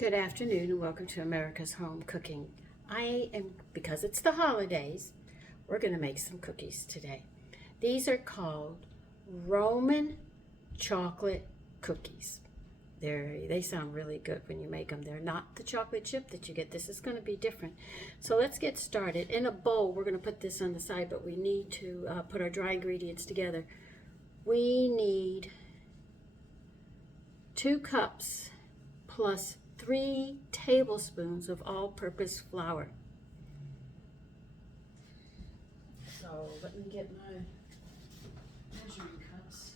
Good afternoon and welcome to America's Home Cooking. Because it's the holidays, we're going to make some cookies today. These are called Roman chocolate cookies. They sound really good when you make them. They're not the chocolate chip that you get. This is going to be different. So let's get started. In a bowl, we're going to put this on the side, but we need to put our dry ingredients together. We need 2 cups plus 3 tablespoons of all-purpose flour. So let me get my measuring cups.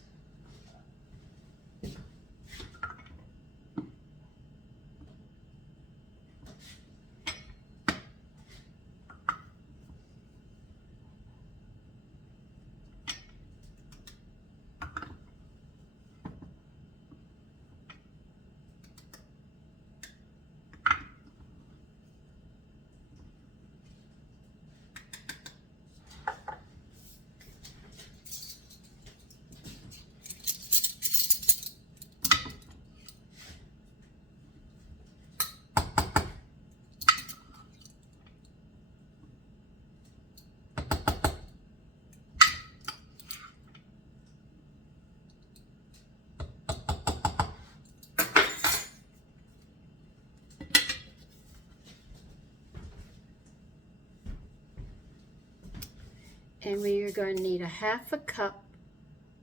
And we are going to need a 1/2 cup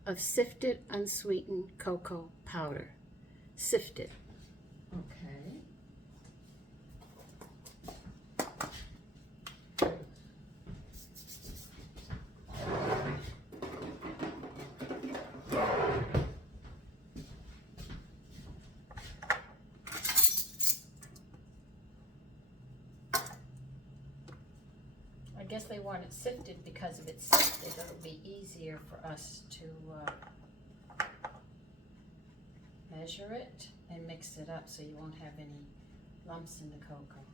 of sifted unsweetened cocoa powder. Sifted. Okay. I guess they want it sifted because if it's sifted, it'll be easier for us to measure it and mix it up so you won't have any lumps in the cocoa.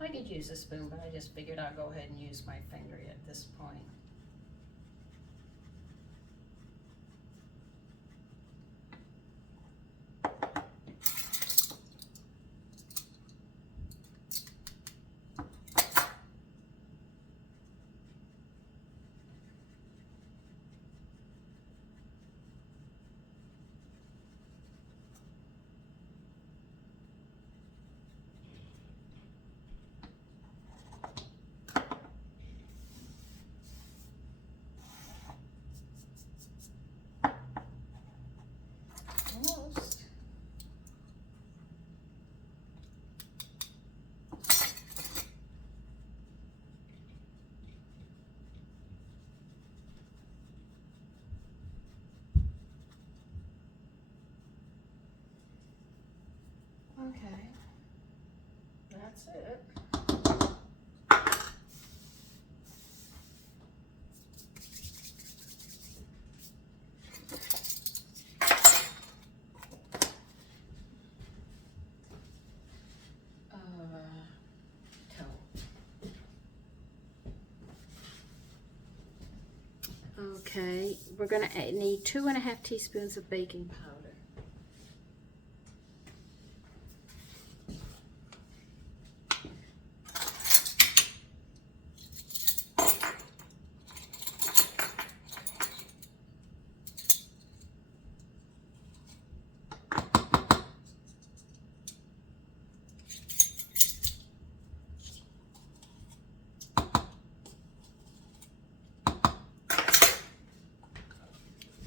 I could use a spoon, but I just figured I'd go ahead and use my finger at this point. Almost. Okay, that's it. Okay, we're going to need 2½ teaspoons of baking powder.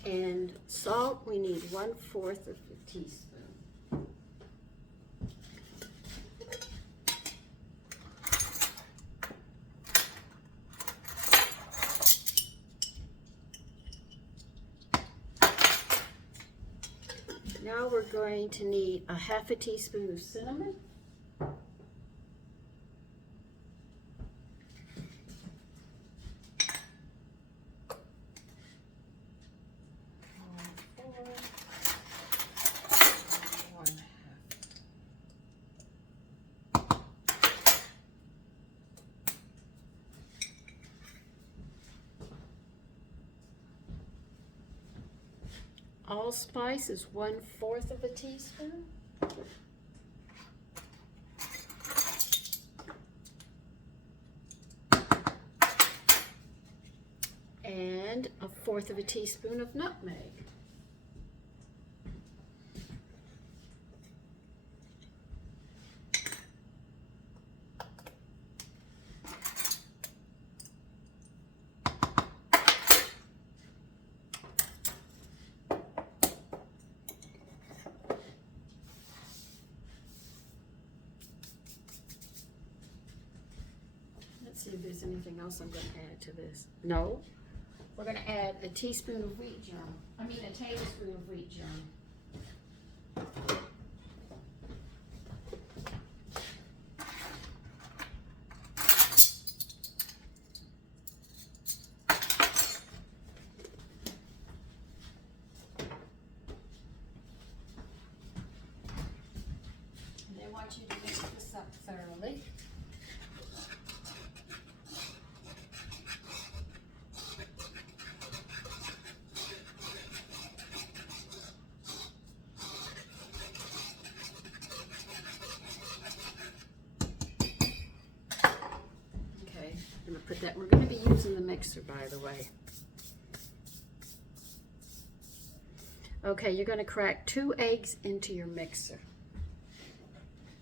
And salt, we need 1/4 of a teaspoon. Now we're going to need 1/2 teaspoon of cinnamon. Allspice is 1/4 of a teaspoon. And 1/4 of a teaspoon of nutmeg. Let's see if there's anything else I'm going to add to this. No. We're going to add a teaspoon of wheat germ. A tablespoon of wheat germ. And I want you to mix this up thoroughly. I'm going to put that, we're going to be using the mixer, by the way. Okay, you're going to crack 2 eggs into your mixer.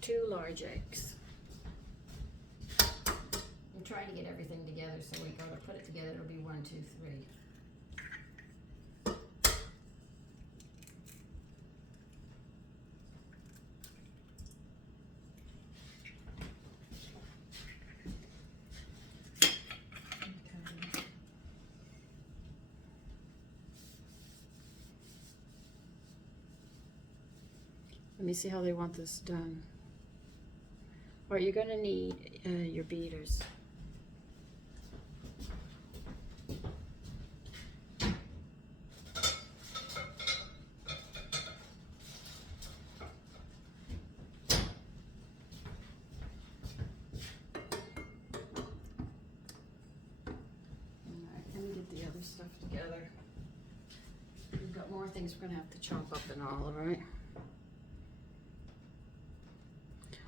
2 large eggs. I'm trying to get everything together, so we got to put it together. It'll be 1, 2, 3. Let me see how they want this done. All right, you're going to need your beaters. All right, let me get the other stuff together. We've got more things we're going to have to chop up and all right?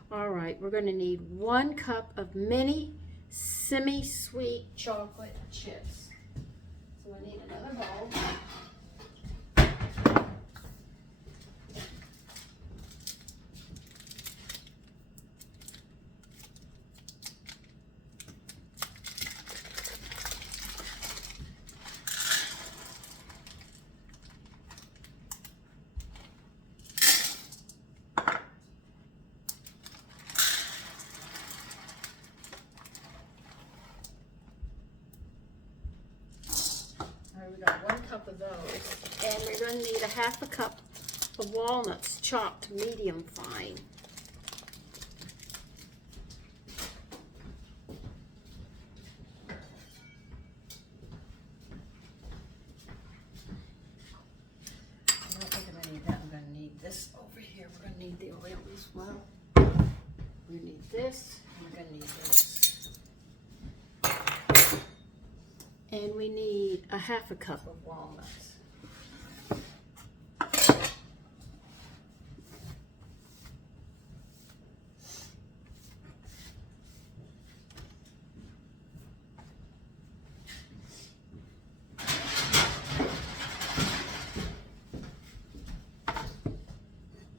All right, we're going to need 1 cup of mini semi-sweet chocolate chips. So I need another bowl. We got 1 cup of those, and we're going to need 1/2 cup of walnuts chopped medium fine. I don't think I'm going to need that. I'm going to need this over here. We're going to need the oil as well. We need this, and we're going to need this. And we need 1/2 cup of walnuts.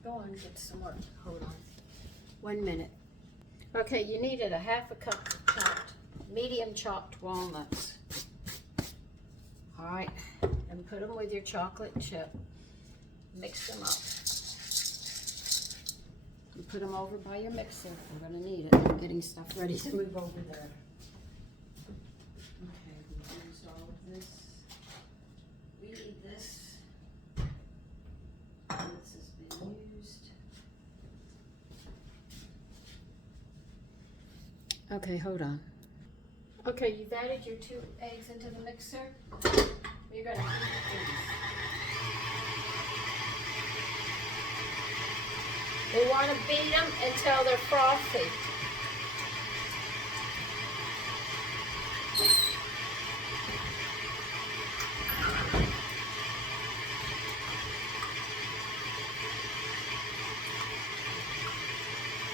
Go on, get some more. Hold on. 1 minute. Okay, you needed 1/2 cup of chopped, medium chopped walnuts. All right, let and put them with your chocolate chip. Mix them up. And put them over by your mixer. We're going to need it. I'm getting stuff ready to move over there. Okay, we used all of this. We need this. This has been used. Okay, hold on. Okay, you've added your 2 eggs into the mixer. You're going to beat these. We want to beat them until they're frothy.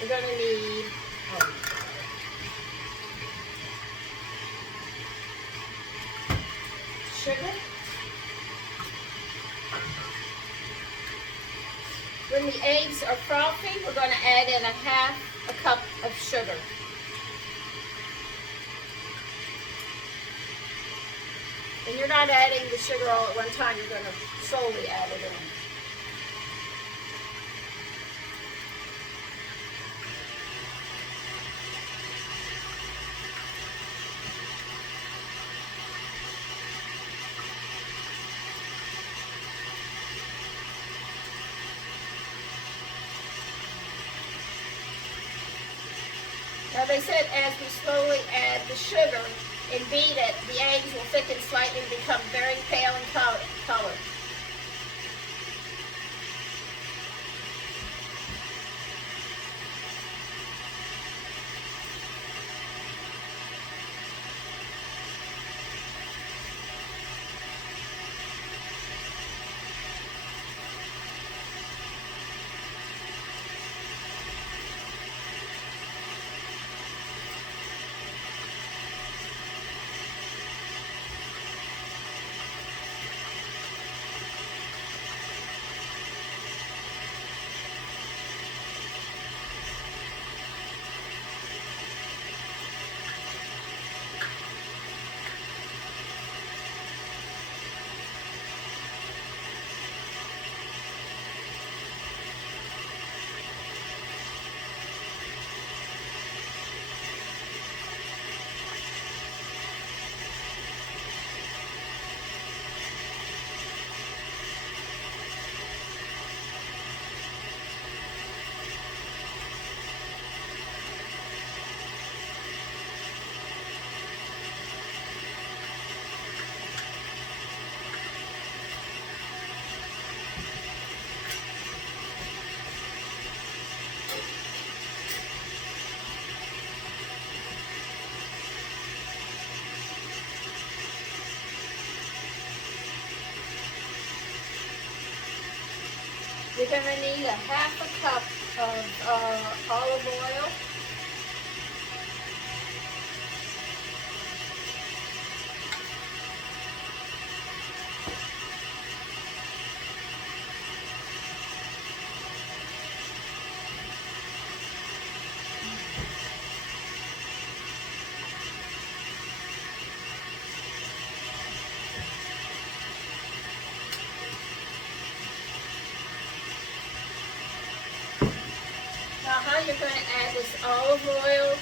We're going to need sugar. When the eggs are frothy, we're going to add in 1/2 cup of sugar. And you're not adding the sugar all at one time, you're going to slowly add it in. Now they said as we slowly add the sugar and beat it, the eggs will thicken slightly and become very pale in color. You're going to need 1/2 cup of olive oil. Now how you're going to add this olive oil,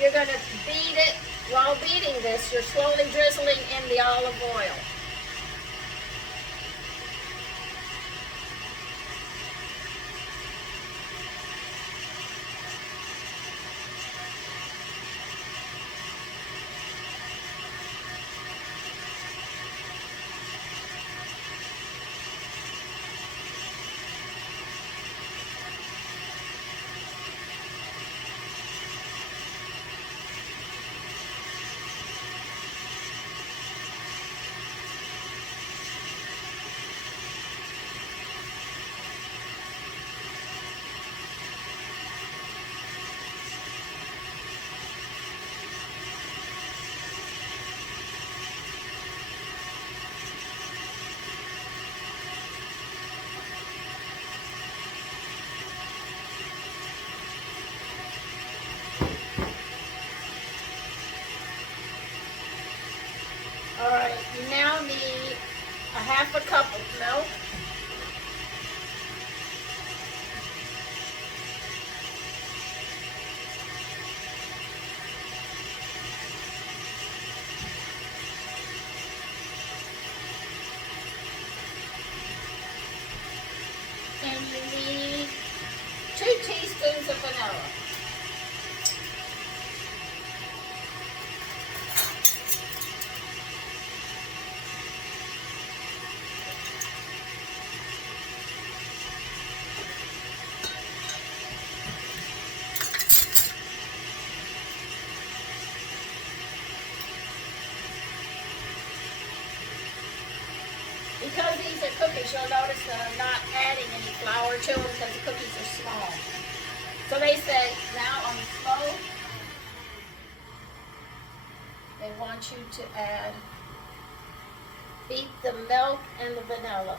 you're going to beat it. While beating this, you're slowly drizzling in the olive oil. All right, you now need a half a cup of milk. And you need 2 teaspoons of vanilla. Because these are cookies, you'll notice that I'm not adding any flour to them because the cookies are small. So they say now on slow, they want you to beat the milk and the vanilla.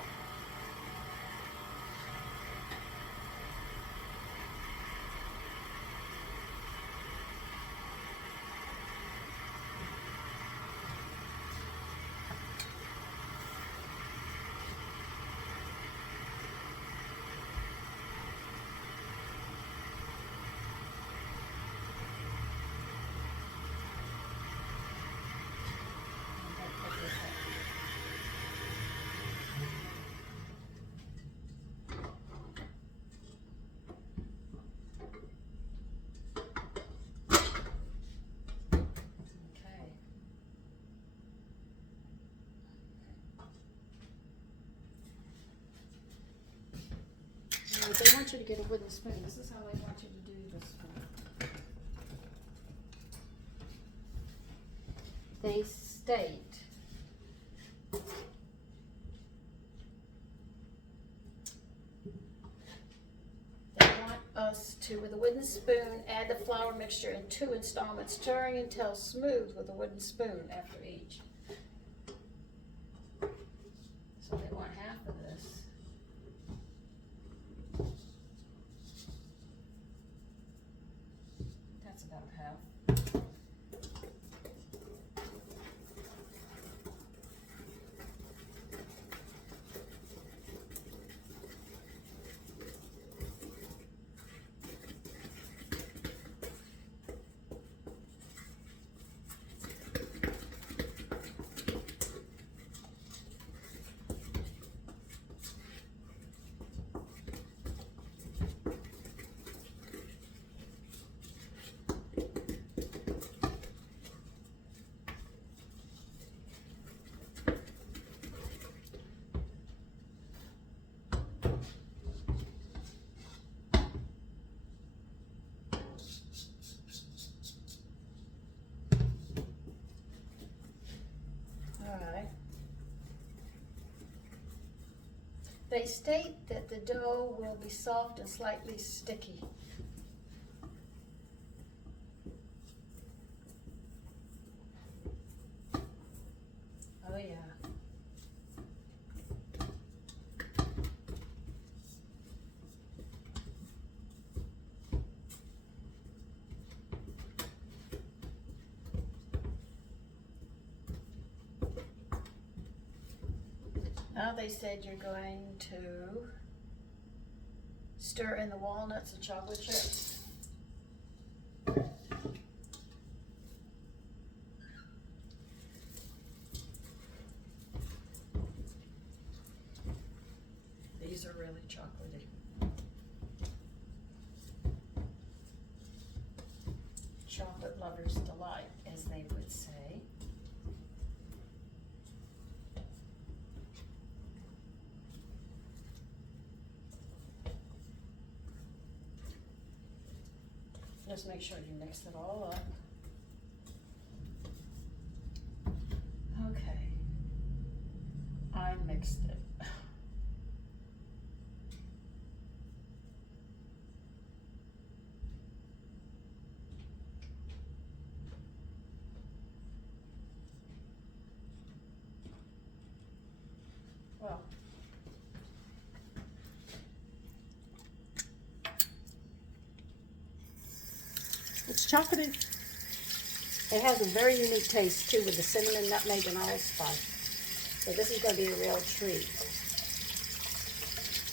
They want you to get a wooden spoon. This is how they want you to do this one. They state they want us to, with a wooden spoon, add the flour mixture in 2 installments, stirring until smooth with a wooden spoon after each. So they want half of this. That's about half. They state that the dough will be soft and slightly sticky. Oh yeah. Now they said you're going to stir in the walnuts and chocolate chips. These are really chocolatey. Chocolate lovers delight, as they would say. Just make sure you mix it all up. Okay. I mixed it. Well, it's chocolatey. It has a very unique taste too, with the cinnamon, nutmeg, and allspice. So this is going to be a real treat.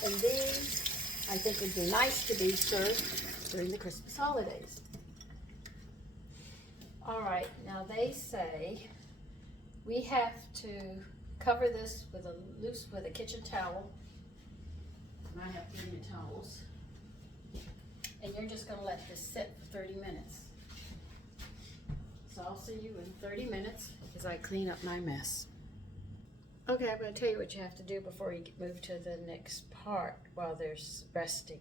And these, I think, would be nice to be served during the Christmas holidays. All right, now they say we have to cover this with a kitchen towel. And I have clean towels. And you're just going to let this sit for 30 minutes. So I'll see you in 30 minutes as I clean up my mess. Okay, I'm going to tell you what you have to do before you move to the next part while they're resting.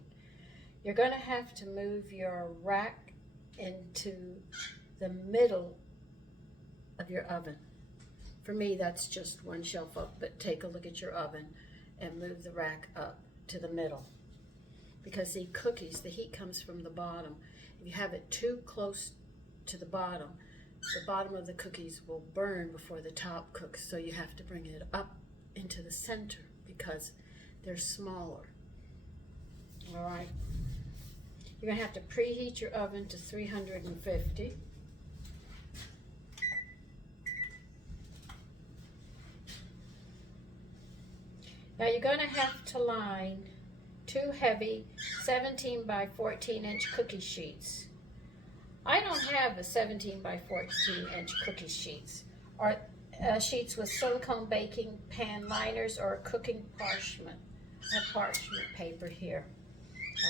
You're going to have to move your rack into the middle of your oven. For me, that's just one shelf up, but take a look at your oven and move the rack up to the middle. Because the cookies, the heat comes from the bottom. If you have it too close to the bottom of the cookies will burn before the top cooks. So you have to bring it up into the center because they're smaller. All right. You're gonna have to preheat your oven to 350. Now you're gonna have to line 2 heavy 17 by 14 inch cookie sheets. I don't have a 17 by 14 inch cookie sheets, or sheets with silicone baking pan liners or cooking parchment. I have parchment paper here.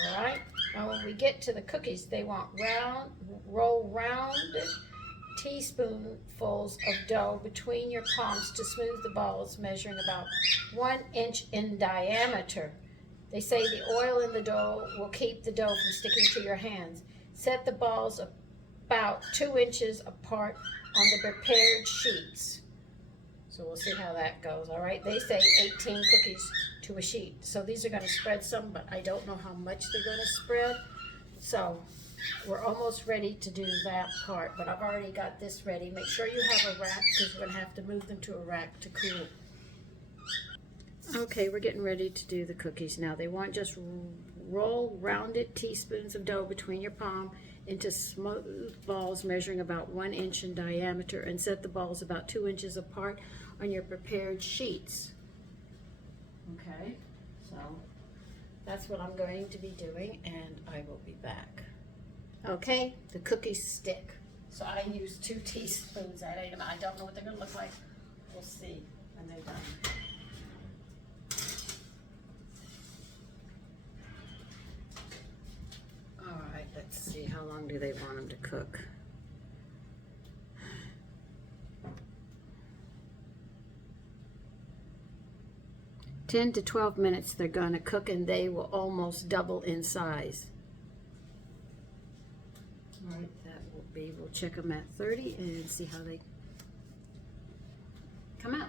All right. Now when we get to the cookies, they want roll rounded teaspoonfuls of dough between your palms to smooth the balls, measuring about 1 inch in diameter. They say the oil in the dough will keep the dough from sticking to your hands. Set the balls about 2 inches apart on the prepared sheets. So we'll see how that goes, all right? They say 18 cookies to a sheet. So these are gonna spread some, but I don't know how much they're gonna spread. So we're almost ready to do that part, but I've already got this ready. Make sure you have a rack because we're gonna have to move them to a rack to cool. Okay, we're getting ready to do the cookies now. They want just roll rounded teaspoons of dough between your palm into smooth balls measuring about 1 inch in diameter, and set the balls about 2 inches apart on your prepared sheets. Okay, so that's what I'm going to be doing, and I will be back. Okay, the cookies stick. So I use 2 teaspoons. I don't know what they're gonna look like. We'll see when they're done. Let's see, how long do they want them to cook? "10 to 12 minutes they're going to cook, and they will almost double in size." All right, that will be, we'll check them at 30 and see how they come out.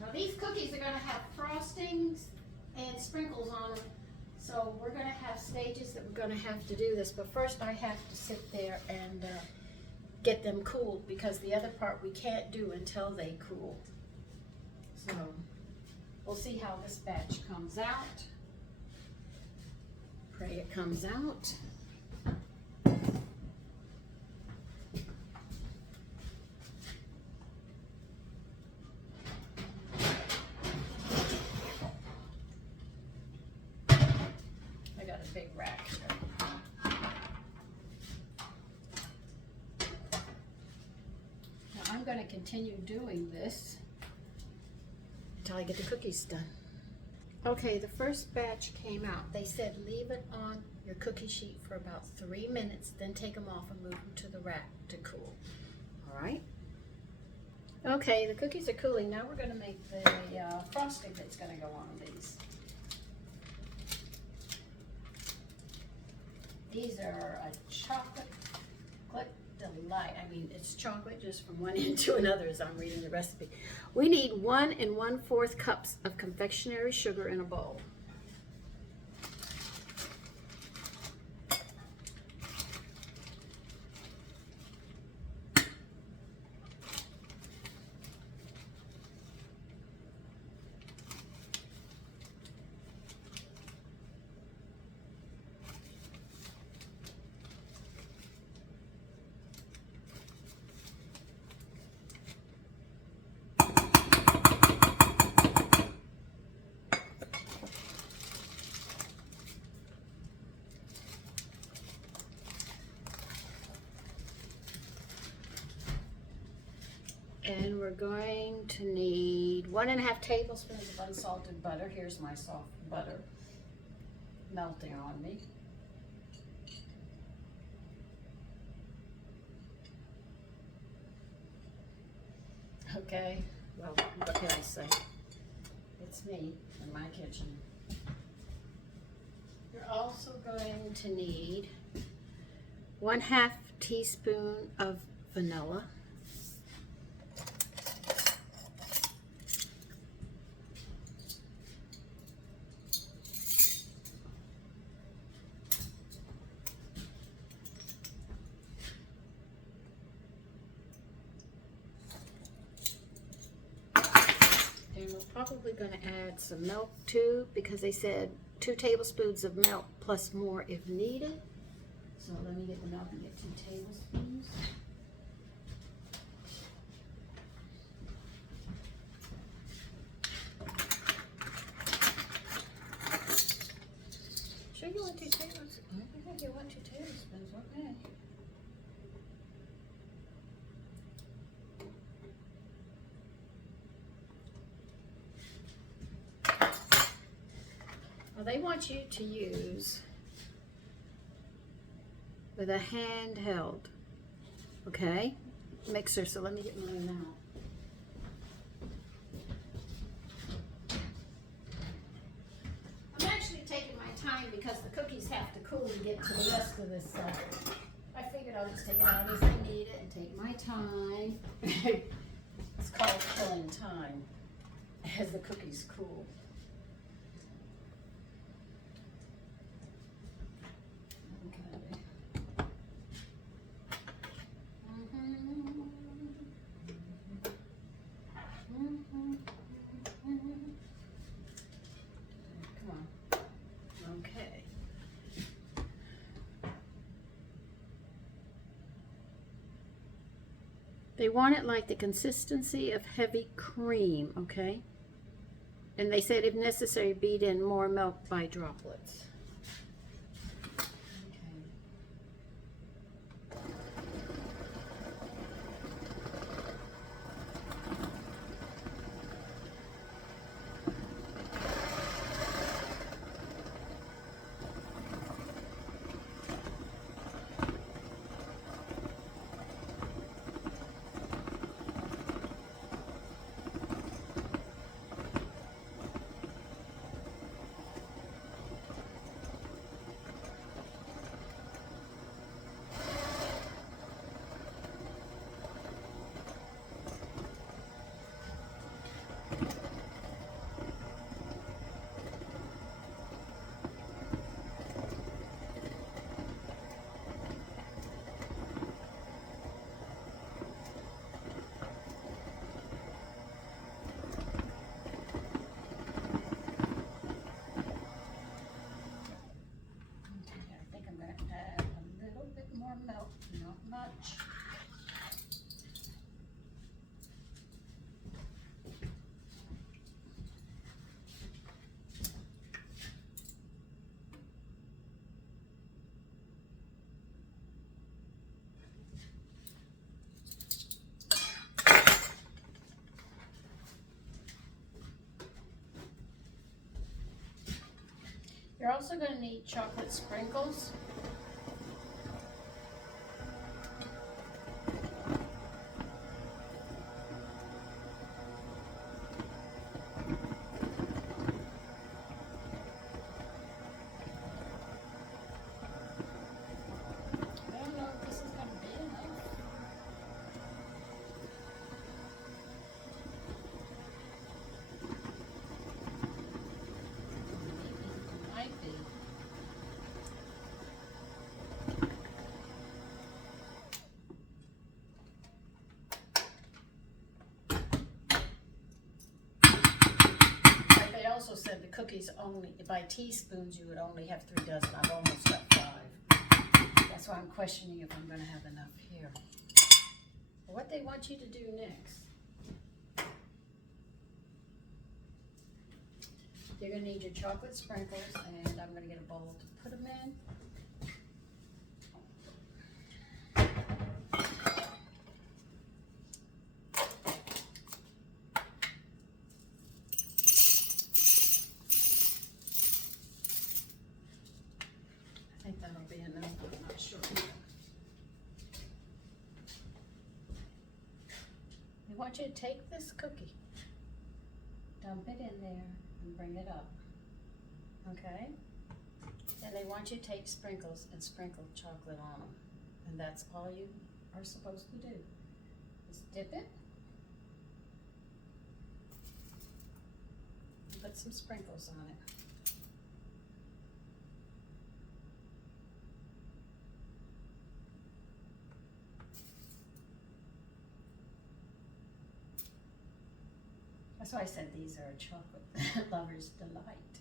Now these cookies are going to have frostings and sprinkles on them. So we're going to have stages that we're going to have to do this, but first I have to sit there and get them cooled, because the other part we can't do until they cool. So we'll see how this batch comes out. Pray it comes out. Big rack here. Now I'm going to continue doing this until I get the cookies done. Okay, the first batch came out. They said leave it on your cookie sheet for about 3 minutes, then take them off and move them to the rack to cool. All right? Okay, the cookies are cooling. Now we're going to make the frosting that's going to go on these. These are a chocolate delight. I mean, it's chocolate just from one end to another as I'm reading the recipe. We need 1 1/4 cups of confectionery sugar in a bowl. we're going to need 1.5 tablespoons of unsalted butter. Here's my soft butter melting on me. Okay, well, what can I say? It's me in my kitchen. You're also going to need 1/2 teaspoon of vanilla. And we're probably going to add some milk too, because they said 2 tablespoons of milk plus more if needed. So let me get the milk and get 2 tablespoons. Sure you want 2 tablespoons? I think you want 2 tablespoons, okay. Well, they want you to use with a handheld, okay, mixer. So let me get mine out. I'm actually taking my time because the cookies have to cool to get to the rest of this stuff. I figured I'll just take it out as I need it and take my time. It's called killing time as the cookies cool. They want it like the consistency of heavy cream, okay? And they said if necessary, beat in more milk by droplets. You're also going to need chocolate sprinkles. I don't know if this is going to be enough. Might be. But they also said the cookies only, by teaspoons, you would only have 3 dozen. I've almost got 5. That's why I'm questioning if I'm going to have enough here. What they want you to do next, you're going to need your chocolate sprinkles, and I'm going to get a bowl to put them in. want you to take this cookie, dump it in there, and bring it up. Okay? And they want you to take sprinkles and sprinkle chocolate on them. And that's all you are supposed to do. Just dip it. And put some sprinkles on it. That's why I said these are a chocolate lover's delight.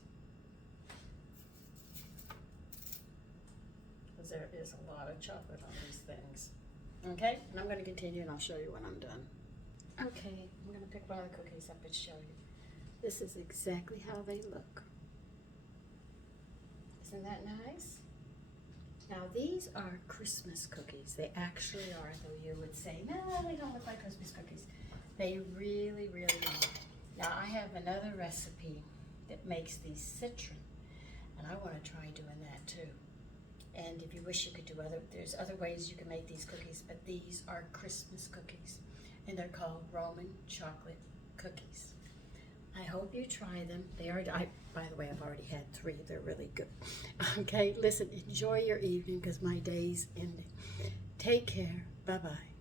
Because there is a lot of chocolate on these things. Okay, and I'm going to continue and I'll show you when I'm done. Okay, I'm going to pick one of the cookies up and show you. This is exactly how they look. Isn't that nice? Now these are Christmas cookies. They actually are, though you would say, no, they don't look like Christmas cookies. They really, really are. Now I have another recipe that makes these citron, and I want to try doing that too. And if you wish you could do there's other ways you can make these cookies, but these are Christmas cookies, and they're called Roman chocolate cookies. I hope you try them. By the way, I've already had 3. They're really good. Okay, listen, enjoy your evening because my day's ending. Take care. Bye-bye.